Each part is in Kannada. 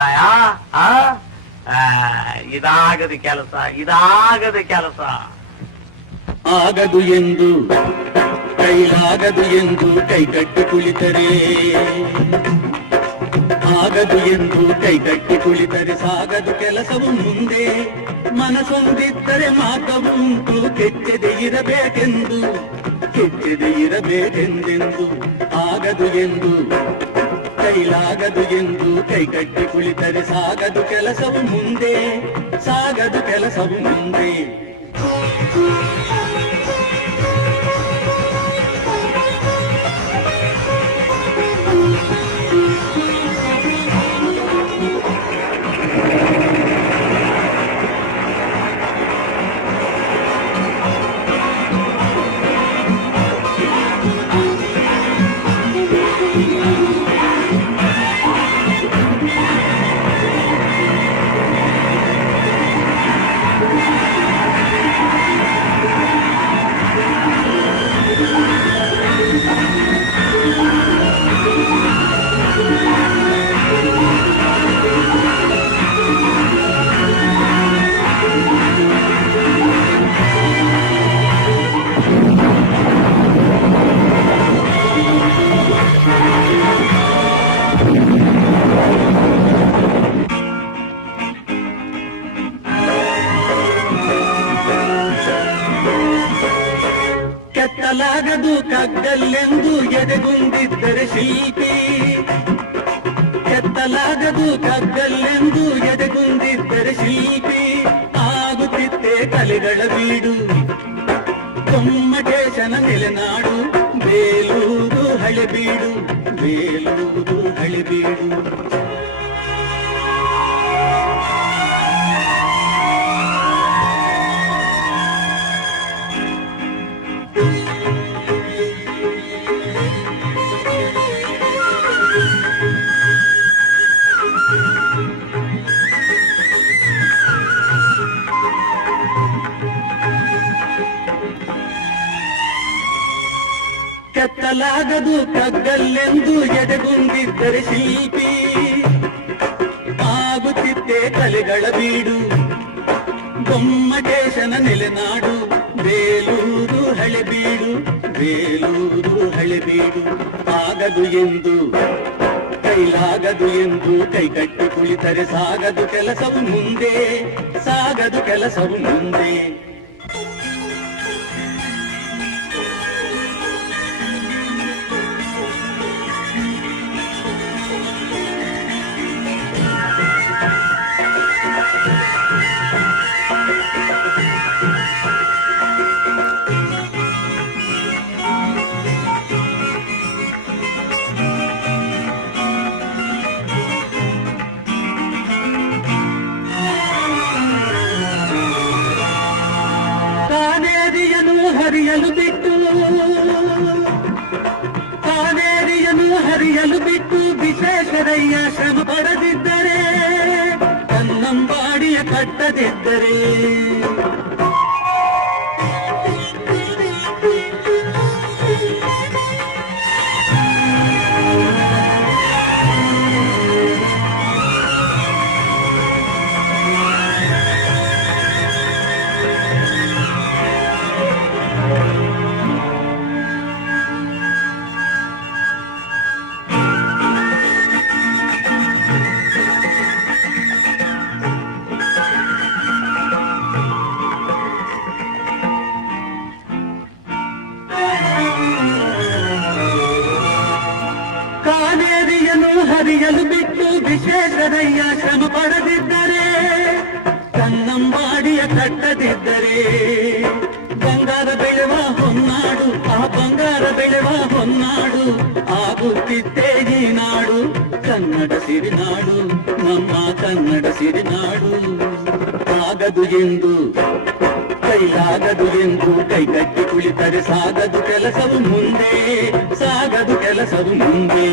ಆ ಇದಾಗದ ಕೆಲಸ, ಇದಾಗದ ಕೆಲಸ. ಆಗದು ಎಂದು ಕೈಲಾಗದು ಎಂದು ಕೈಗಟ್ಟಿ ಕುಳಿತರೆ, ಆಗದು ಎಂದು ಕೈಗಟ್ಟಿ ಕುಳಿತರೆ ಸಾಗದು ಕೆಲಸವು ಮುಂದೆ. ಮನಸೊಂದಿದ್ದರೆ ಮಾರ್ಗವು ಉಂಟು, ಕೆಚ್ಚದೆ ಇರಬೇಕೆಂದು, ಕೆಚ್ಚದೆ ಇರಬೇಕೆಂದೆಂದು. ಆಗದು ಎಂದು ಕೈಲಾಗದು ಎಂದು ಕೈಗಟ್ಟಿ ಕುಳಿತರೆ ಸಾಗದು ಕೆಲಸವು ಮುಂದೆ, ಸಾಗದು ಕೆಲಸವು ಮುಂದೆ. ಕೆತ್ತಲಾಗದು ಕಗ್ಗಲ್ಲೆಂದು ಎದೆಗುಂದಿದ್ದರೆ ಶಿಲ್ಪಿ, ಕೆತ್ತಲಾಗದು ಕಗ್ಗಲ್ಲೆಂದು ಎದೆಗುಂದಿದ್ದರೆ ಶಿಲ್ಪಿ. ಆಗುತ್ತಿತ್ತೆ ಕಲೆಗಳ ಬೀಡು, ಗೊಮ್ಮಟೇಶನ ನೆಲೆನಾಡು, ಬೇಲೂರು ಹಳೆಬೀಡು, ಬೇಲೂರು ಹಳೆಬೀಡು. ಕೆತ್ತಲಾಗದು ಕಗ್ಗಲ್ಲೆಂದು ಎದೆಗುಂದಿದ್ದರೆ ಶಿಲ್ಪಿ. ಆಗುತ್ತಿತ್ತೆ ಕಲೆಗಳ ಬೀಡು, ಗೊಮ್ಮಟೇಶನ ನೆಲೆನಾಡು, ಬೇಲೂರು ಹಳೆಬೀಡು, ಬೇಲೂರು ಹಳೆಬೀಡು. ಆಗದು ಎಂದು ಕೈಲಾಗದು ಎಂದು ಕೈಗಟ್ಟಿ ಕುಳಿತರೆ ಸಾಗದು ಕೆಲಸವು ಮುಂದೆ, ಸಾಗದು ಕೆಲಸವು ಮುಂದೆ. ಕಾವೇರಿಯನ್ನು ಹರಿಯಲು ಬಿಟ್ಟು, ಕಾವೇರಿಯನ್ನು ಹರಿಯಲು ಬಿಟ್ಟು ವಿಶ್ವೇಶ್ವರಯ್ಯ ಶ್ರಮ ಪಡದಿದ್ದರೆ, ಕನ್ನಂಬಾಡಿಯ ಕಟ್ಟದಿದ್ದರೆ, ಕಾವೇರಿಯನ್ನು ಹರಿಯಲು ಬಿಟ್ಟು ವಿಶ್ವೇಶ್ವರಯ್ಯ ಶ್ರಮ ಪಡದಿದ್ದರೆ, ಕನ್ನಂಬಾಡಿಯ ಕಟ್ಟದಿದ್ದರೆ, ಬಂಗಾರ ಬೆಳೆವ ಹೊನ್ನಾಡು, ಆ ಬಂಗಾರ ಬೆಳೆವ ಹೊನ್ನಾಡು, ಆಗುತ್ತಿದ್ದೇ ಈ ನಾಡು, ಕನ್ನಡ ಸಿರಿನಾಡು, ನಮ್ಮ ಕನ್ನಡ ಸಿರಿನಾಡು. ಆಗದು ಎಂದು ಕೈಲಾಗದು ಎಂದು ಕೈಗಟ್ಟಿ ಕುಳಿತರೆ ಸಾಗದು ಕೆಲಸವು ಮುಂದೆ, ಸಾಗದು ಕೆಲಸವು ಮುಂದೆ.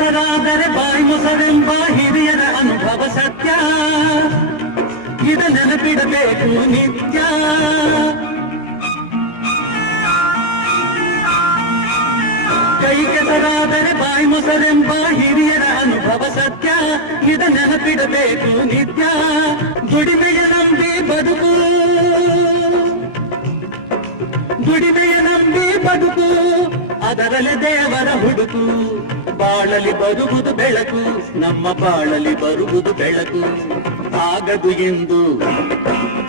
ಕೆಸರಾದರೆ ಬಾಯಿ ಮೊಸರೆಂಬ ಹಿರಿಯರ ಅನುಭವ ಸತ್ಯ, ಇದ ನೆನಪಿಡಬೇಕು ನಿತ್ಯ. ಕೈ ಕೆಸರಾದರೆ ಬಾಯಿ ಮೊಸರೆಂಬ ಹಿರಿಯರ ಅನುಭವ ಸತ್ಯ, ಇದ ನೆನಪಿಡಬೇಕು ನಿತ್ಯ. ದುಡಿಮೆಯ ನಂಬಿ ಬದುಕು, ದುಡಿಮೆಯ ನಂಬಿ ಬದುಕು, ಅದರಲ್ಲಿ ದೇವರ ಹುಡುಕು. ಬಾಳಲಿ ಬರುವುದು ಬೆಳಕು, ನಮ್ಮ ಬಾಳಲಿ ಬರುವುದು ಬೆಳಕು. ಆಗದು ಎಂದು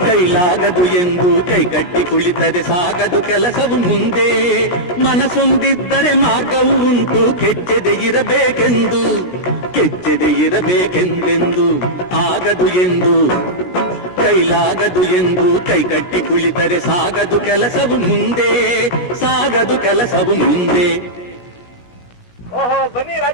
ಕೈಲಾಗದು ಎಂದು ಕೈಗಟ್ಟಿ ಕುಳಿತರೆ ಸಾಗದು ಕೆಲಸವು ಮುಂದೆ. ಮನಸೊಂದಿದ್ದರೆ ಮಾರ್ಗವು ಉಂಟು, ಕೆಚ್ಚದೆ ಇರಬೇಕೆಂದು, ಕೆಚ್ಚದೆ ಇರಬೇಕೆಂದೆಂದು. ಆಗದು ಎಂದು ಕೈಲಾಗದು ಎಂದು ಕೈಗಟ್ಟಿ ಕುಳಿತರೆ ಸಾಗದು ಕೆಲಸವು ಮುಂದೆ, ಸಾಗದು ಕೆಲಸವು ಮುಂದೆ. ಓಹೋ ಬನ್ನಿ ರಾಜ.